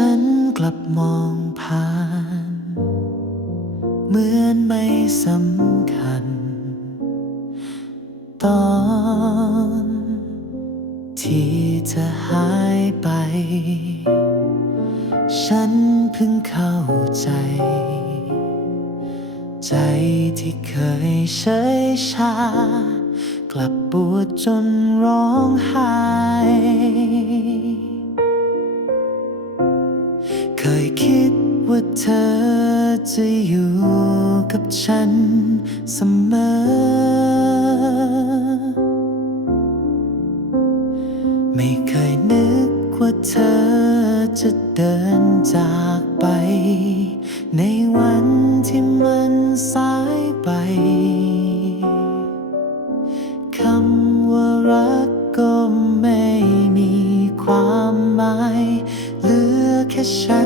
ฉันกลับมองผ่าน เหมือนไม่สำคัญ ตอน ที่เธอหายไป ฉันเพิ่งเข้าใจ ใจที่เคยเฉยชา กลับปวดจนร้องไห้ ยคิดว่าเธอจะอยู่กับฉันเสมอ ไม่เคยนึกว่าเธอจะเดินจากไป ในวันที่มันสายไปคำว่ารักก็ไม่มีความหมาย เหลือแค่ฉัน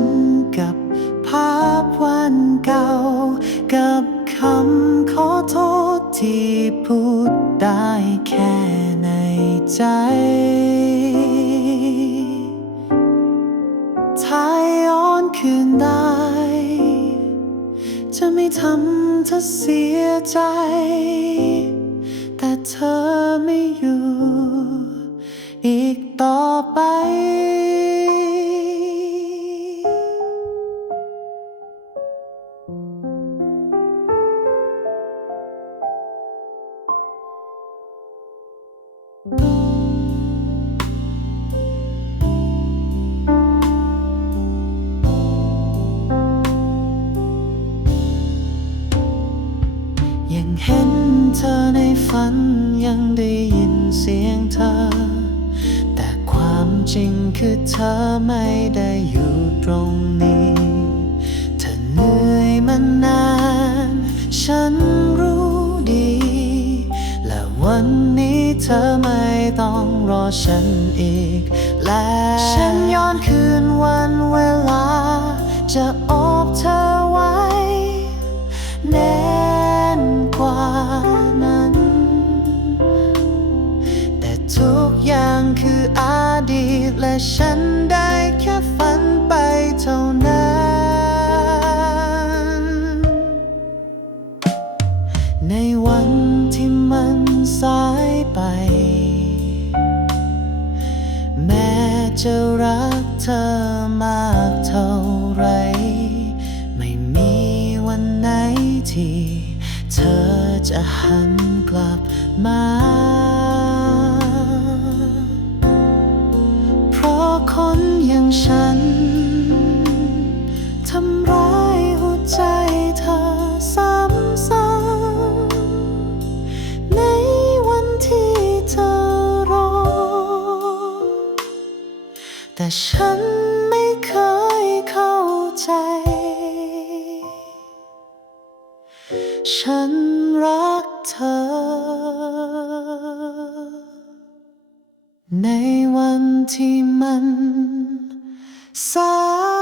คำขอโทษที่พูดได้แค่ในใจ ถ้าย้อนคืนได้ จะไม่ทำเธอเสียใจ แต่เธอไม่อยู่ คือเธอไม่ได้อยู่ตรงนี้เธอเหนื่อยมานาน ฉันรู้ดี และวันนี้เธอไม่ต้องรอฉันอีก แล้วฉันย้อนคืนวันเวลา จะอบเธอ ฉันได้แค่ฝันไปเท่านั้น ในวันที่มันสายไป แม้จะรักเธอมากเท่าไร ไม่มีวันไหนที่ เธอจะหันกลับมา ฉันไม่เคยเข้าใจ ฉันรักเธอ ในวันที่มันสาย